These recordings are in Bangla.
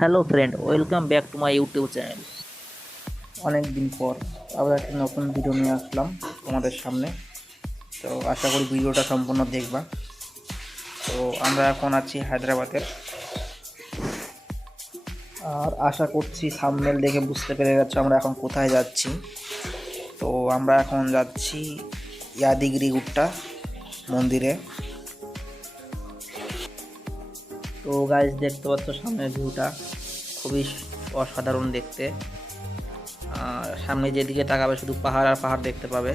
Hello friend, welcome back to my YouTube channel. অনেক দিন পর আবার একটা নতুন ভিডিও নিয়ে আসলাম তোমাদের সামনে। তো আশা করি ভিডিওটা সম্পূর্ণ দেখবা। তো আমরা এখন আছি হায়দ্রাবাদের, আর আশা করছি থাম্বনেল দেখে বুঝতে পেরে গেছো আমরা এখন কোথায় যাচ্ছি। তো আমরা এখন যাচ্ছি ইয়াদিগিরি গুট্টা মন্দিরে। তো গাইস, দেখতে পাচ্ছ সামনের ভিউটা খুবই অসাধারণ দেখতে। আর সামনে যেদিকে তাকাবে শুধু পাহাড় আর পাহাড় দেখতে পাবে,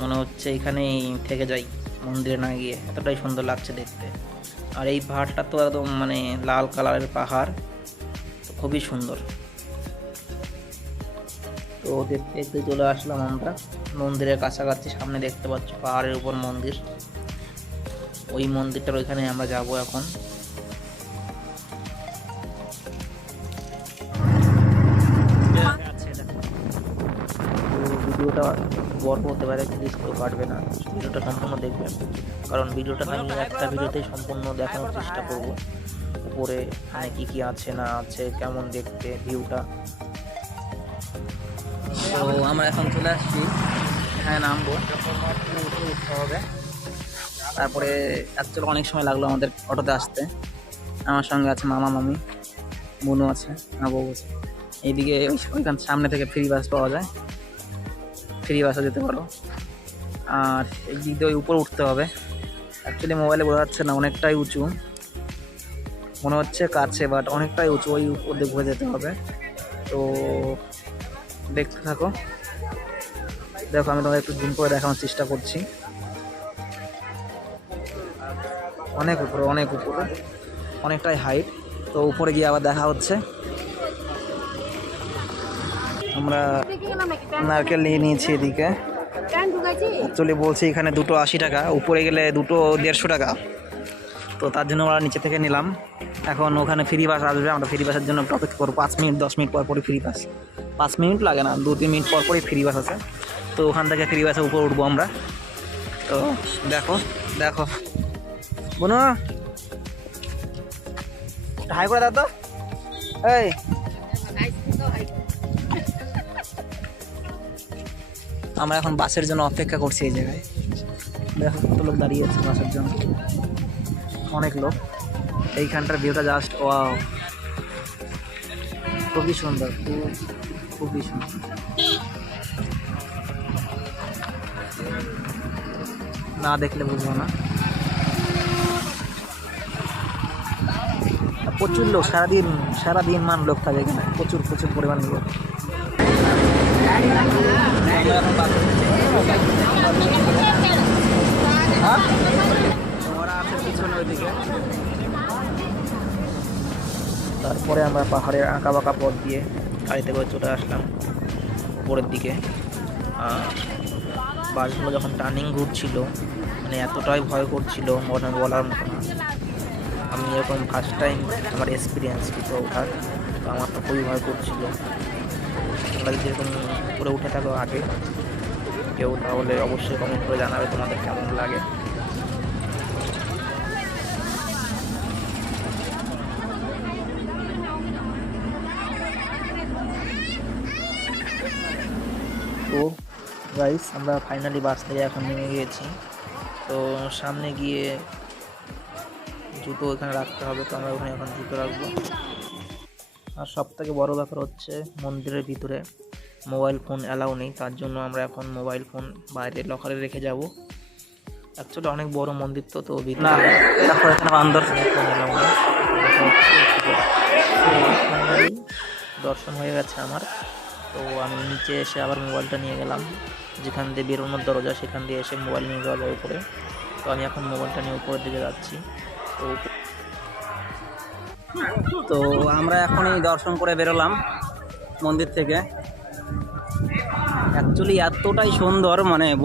মনে হচ্ছে এখানেই থেকে যাই মন্দিরে না গিয়ে, এতটাই সুন্দর লাগছে দেখতে। আর এই পাহাড়টা তো একদম লাল কালারের পাহাড়, তো খুবই সুন্দর। তো দেখতে দেখতে চলে আসলাম আমরা মন্দিরের কাছাকাছি। সামনে দেখতে পাচ্ছ পাহাড়ের উপর মন্দির, ওই মন্দিরটার ওইখানে আমরা যাব এখন। ভিডিওটা বড় হতে পারে, প্লিজ কেউ কাটবে না, ভিডিওটা সম্পূর্ণ দেখবেন, কারণ ভিডিওটা আমি একটা ভিডিওতেই সম্পূর্ণ দেখানোর চেষ্টা করব। উপরে কী কী আছে না আছে, কেমন দেখতে ভিউটা। তো আমরা এখন চলে আসছি, এখানে নামবো, উঠতে হবে। তারপরে অ্যাকচুয়ালি অনেক সময় লাগলো আমাদের অটোতে আসতে। আমার সঙ্গে আছে মামা মামি, বোনও আছে, বউ আছে। এইদিকে ওইখান সামনে থেকে ফ্রি বাস পাওয়া যায়, ফ্রি বাসে যেতে পারো। আর এই দিক দিয়ে ওই উপরে উঠতে হবে। অ্যাকচুয়ালি মোবাইলে বোঝা যাচ্ছে না, অনেকটাই উঁচু মনে হচ্ছে কাছে, বাট অনেকটাই উঁচু, ওই উপর দিয়ে ঘুরে যেতে হবে। তো দেখতে থাকো, দেখো আমি তোমাদের একটু জুম করে দেখানোর চেষ্টা করছি। অনেক উপরে, অনেক উপরে, অনেকটাই হাইট। তো উপরে গিয়ে আবার দেখা হচ্ছে। আমরা নারকেল নিয়ে নিয়েছি এদিকে। অ্যাকচুয়ালি বলছি এখানে দুটো 80 টাকা, উপরে গেলে দুটো 150 টাকা। তো তার জন্য আমরা নিচে থেকে নিলাম। এখন ওখানে ফ্রি বাস আসবে, আমরা ফ্রি বাসের জন্য অপেক্ষা করবো। 5 মিনিট 10 মিনিট পর পরই ফ্রি বাস, 5 মিনিট লাগে না, 2-3 মিনিট পর পরই ফ্রি বাস আছে। তো ওখান থেকে ফ্রি বাসে উপরে উঠবো আমরা। তো দেখো দেখো বোনো, হাই করে দাও তো। এই আমরা এখন বাসের জন্য অপেক্ষা করছি। এই জায়গায় দেখো কত লোক দাঁড়িয়ে আছে বাসের জন্য, অনেক লোক। এইখানটার ভিউটা জাস্ট ওয়াও, খুবই সুন্দর, খুবই সুন্দর। না দেখলে বুঝবো না। প্রচুর লোক, সারাদিন মান লোক থাকে এখানে, প্রচুর প্রচুর পরিমাণ লোক। তারপরে আমরা পাহাড়ের আঁকা বাঁকা পথ দিয়ে গাড়িতে করে চলে আসলাম উপরের দিকে। বাসগুলো যখন টার্নিং ঘুরছিল, এতটাই ভয় করছিল বলার মতো না। আমি এরকম ফার্স্ট টাইম আমার এক্সপিরিয়েন্স ভিতরে ওঠার, তো আমার তো খুবই ভয় করছিল। তোমরা যদি এরকম উপরে উঠে থাকো আগে কেউ, তাহলে অবশ্যই কমেন্ট করে জানাবে তোমাদের কেমন লাগে। তো গাইস, আমরা ফাইনালি বাস থেকে এখন নেমে গিয়েছি। তো সামনে গিয়ে জুতো ওখানে রাখতে হবে, তো আমরা ওখানে এখন জুতো রাখবো। আর সবথেকে বড় ব্যাপার হচ্ছে মন্দিরের ভিতরে মোবাইল ফোন অ্যালাউ নেই, তার জন্য আমরা এখন মোবাইল ফোন বাইরে লকারে রেখে যাব। অ্যাকচুয়ালি অনেক বড় মন্দির, তো ভিতরে দর্শন হয়ে গেছে আমার। তো আমি নিচে এসে আবার মোবাইলটা নিয়ে গেলাম, যেখান দিয়ে বেরোনোর দরজা সেখান দিয়ে এসে মোবাইল নিয়ে যাওয়া যায় উপরে। তো আমি এখন মোবাইলটা নিয়ে উপরের দিকে যাচ্ছি। তো আমরা এখনই দর্শন করে বেরোলাম মন্দির থেকে। অ্যাকচুয়ালি এতটাই সুন্দর,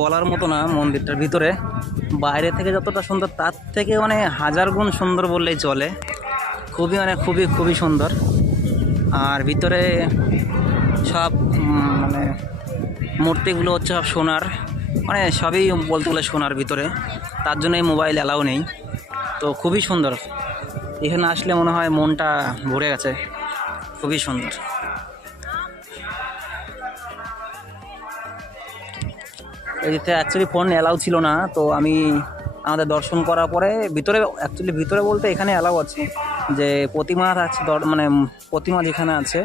বলার মতো না। মন্দিরটার ভিতরে বাইরে থেকে যতটা সুন্দর, তার থেকে 1000 গুণ সুন্দর বললেই চলে। খুবই খুবই খুবই সুন্দর। আর ভিতরে সব মূর্তিগুলো হচ্ছে সব সোনার, সবই বলতে গেলে সোনার ভিতরে, তার জন্য এই মোবাইল অ্যালাউ নেই। তো খুবই সুন্দর। এখানে আসলে মনে হয় মনটা ভরে গেছে, খুবই সুন্দর। এদিকে অ্যাকচুয়ালি ফোন অ্যালাউ ছিল না, তো আমি আমাদের দর্শন করার পরে ভিতরে, অ্যাকচুয়ালি ভিতরে বলতে এখানে অ্যালাউ আছে, যে প্রতিমা আছে, মানে প্রতিমা যেখানে আছে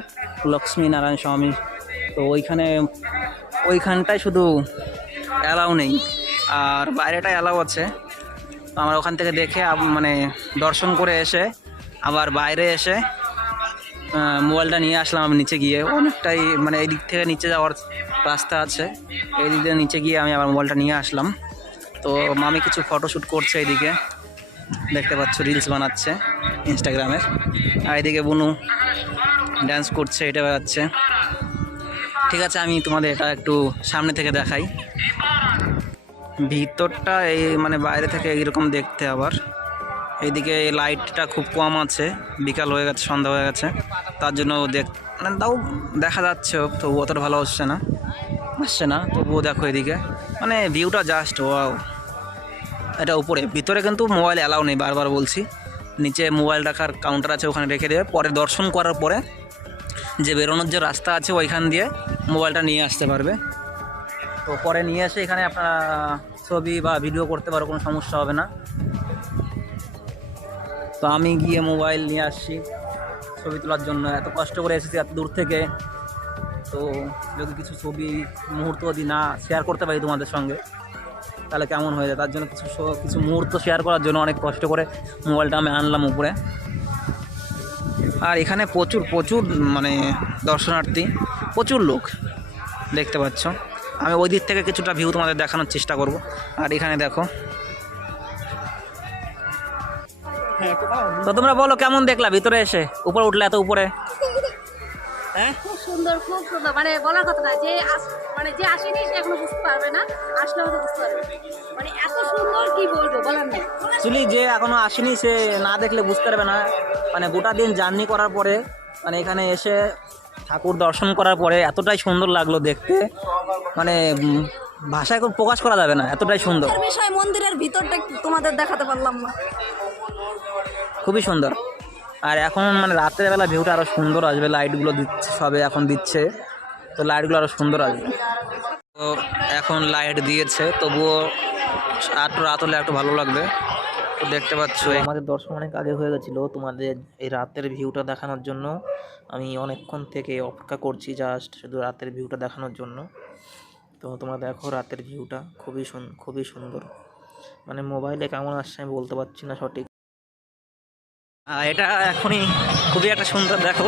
লক্ষ্মী নারায়ণ স্বামী, তো ওইখানটায় শুধু অ্যালাউ নেই, আর বাইরেটায় অ্যালাউ আছে। তো আমরা ওখান থেকে দেখে মানে দর্শন করে এসে আবার বাইরে এসে মোবাইলটা নিয়ে আসলাম। আমি নিচে গিয়ে অনেকটাই, মানে এই দিক থেকে নিচে যাওয়ার রাস্তা আছে, এই দিক থেকে নিচে গিয়ে আমি আবার মোবাইলটা নিয়ে আসলাম। তো মামি কিছু ফটোশ্যুট করছে, এইদিকে দেখতে পাচ্ছ রিলস বানাচ্ছে ইনস্টাগ্রামের, আর এদিকে বুনু ড্যান্স করছে, এটা বেড়াচ্ছে। ঠিক আছে, আমি তোমাদের এটা একটু সামনে থেকে দেখাই। ভিতরটা এই মানে বাইরে থেকে এইরকম দেখতে। আবার এইদিকে লাইটটা খুব কম আছে, বিকাল হয়ে গেছে, সন্ধ্যা হয়ে গেছে, তার জন্য মানে তাও দেখা যাচ্ছে, তবু অতটা ভালো আসছে না, তবুও দেখো এদিকে মানে ভিউটা জাস্ট ওয়াও। এটা উপরে, ভিতরে কিন্তু মোবাইল অ্যালাউ নেই, বারবার বলছি। নিচে মোবাইল রাখার কাউন্টার আছে, ওখানে রেখে দেবে, পরে দর্শন করার পরে যে বেরোনোর যে রাস্তা আছে ওইখান দিয়ে মোবাইলটা নিয়ে আসতে পারবে। তো পরে নিয়ে এসে এখানে আপনারা ছবি বা ভিডিও করতে পারো, কোনো সমস্যা হবে না। তো আমি গিয়ে মোবাইল নিয়ে আসছি ছবি তোলার জন্য, এত কষ্ট করে এসেছি এত দূর থেকে। তো যদি কিছু ছবি মুহূর্ত যদি না শেয়ার করতে পারি তোমাদের সঙ্গে, তাহলে কেমন হয়ে যায়, তার জন্য কিছু মুহূর্ত শেয়ার করার জন্য অনেক কষ্ট করে মোবাইলটা আমি আনলাম উপরে। আর এখানে প্রচুর মানে দর্শনার্থী, প্রচুর লোক দেখতে পাচ্ছ। আমি ওই দিক থেকে কিছুটা ভিউ তোমাদের দেখানোর চেষ্টা করব। আর এখানে দেখো, তো তোমরা বলো কেমন দেখলা ভিতরে এসে, উপরে উঠলে এত উপরে? হ্যাঁ, খুব সুন্দর, খুব সুন্দর, মানে বলার কথা না, মানে যে আসেনি সে এখনো বুঝতে পারবে না, আসলে হয়তো বুঝতে পারবে, মানে এত সুন্দর কি বলবো বলার নেই। অ্যাকচুয়ালি যে এখনো আসেনি সে না দেখলে বুঝতে পারবে না, মানে গোটা দিন জার্নি করার পরে মানে এখানে এসে ঠাকুর দর্শন করার পরে এতটাই সুন্দর লাগলো দেখতে, মানে ভাষায় প্রকাশ করা যাবে না, এতটাই সুন্দর। বিষয় মন্দিরের ভিতরটা তোমাদের দেখাতে পারলাম না, খুবই সুন্দর। আর এখন মানে রাতের বেলা ভিউটা আরও সুন্দর আসবে, লাইটগুলো দিচ্ছে, সবে এখন দিচ্ছে, তো লাইটগুলো আরও সুন্দর আসবে। তো এখন লাইট দিয়েছে, তবুও একটু রাত হলে একটু ভালো লাগবে। তো দেখতে পাচ্ছ আমাদের দর্শন অনেক আগে হয়ে গেছিলো, তোমাদের এই রাতের ভিউটা দেখানোর জন্য আমি অনেকক্ষণ থেকে অপেক্ষা করছি, জাস্ট শুধু রাতের ভিউটা দেখানোর জন্য। তো তোমরা দেখো রাতের ভিউটা খুবই সুন্দর, মানে মোবাইলে কেমন আসছে আমি বলতে পারছি না সঠিক। এটা এখনই খুবই একটা সুন্দর, দেখো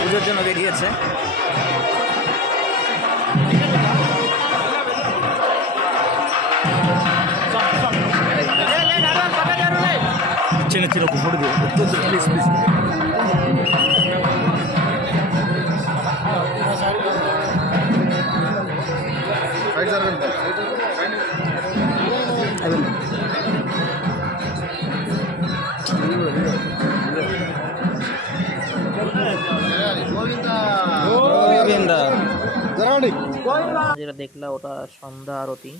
পুজোর জন্য বেরিয়েছে। যেটা দেখলাম ওটা সন্ধ্যা আরতি।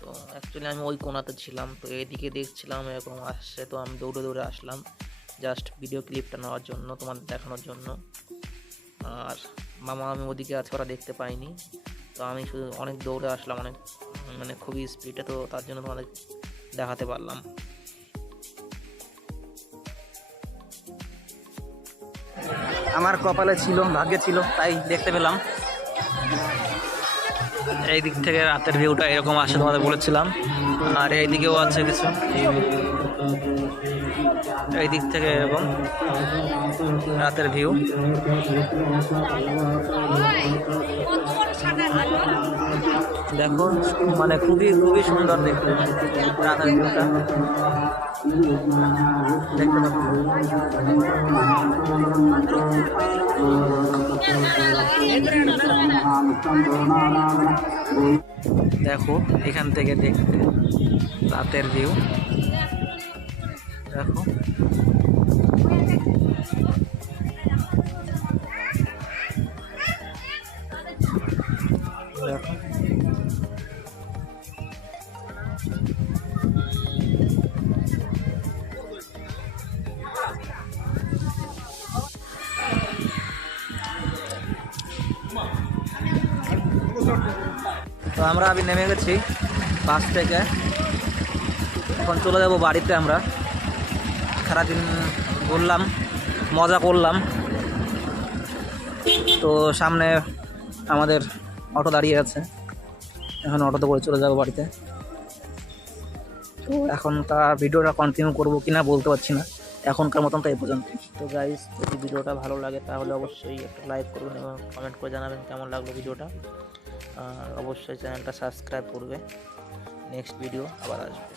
তো অ্যাকচুয়ালি আমি ওই কোণাতে ছিলাম, তো এইদিকে দেখছিলাম এরকম আসছে, তো আমি দৌড়ে আসলাম জাস্ট ভিডিও ক্লিপটা নেওয়ার জন্য, তোমাদের দেখানোর জন্য। আর আমি ওদিকে আছে, ওরা দেখতে পাইনি, তো আমি শুধু অনেক দৌড়ে আসলাম, অনেক মানে খুবই স্পিডে, তো তার জন্য তোমাদের দেখাতে পারলাম। আমার কপালে ছিল, ভাগ্যে ছিল, তাই দেখতে পেলাম। এই দিক থেকে রাতের ভিউটা এরকম আসে, তোমাদের বলেছিলাম। আর এই দিকেও আছে কিছু, এই দিক থেকে এরকম রাতের ভিউ। দেখো মানে খুবই সুন্দর দেখতে রাতের ভিউটা দেখতে পাচ্ছি। দেখো এখান থেকে দেখতে রাতের ভিউ, দেখো দেখো তো আমরা আমি নেমে গেছি বাস থেকে, এখন চলে যাব বাড়িতে। আমরা সারাদিন ঘুরলাম, মজা করলাম। তো সামনে আমাদের অটো দাঁড়িয়ে আছে, এখন অটোতে করে চলে যাব বাড়িতে। তো এখনকার ভিডিওটা কন্টিনিউ করবো কিনা বলতে পারছি না, এখনকার মতন তো এই পর্যন্ত। তো গাইস, যদি ভিডিওটা ভালো লাগে তাহলে অবশ্যই একটা লাইক করবেন এবং কমেন্ট করে জানাবেন কেমন লাগলো ভিডিওটা। আর অবশ্যই চ্যানেলটা সাবস্ক্রাইব করবে। নেক্সট ভিডিও আবার আসবে।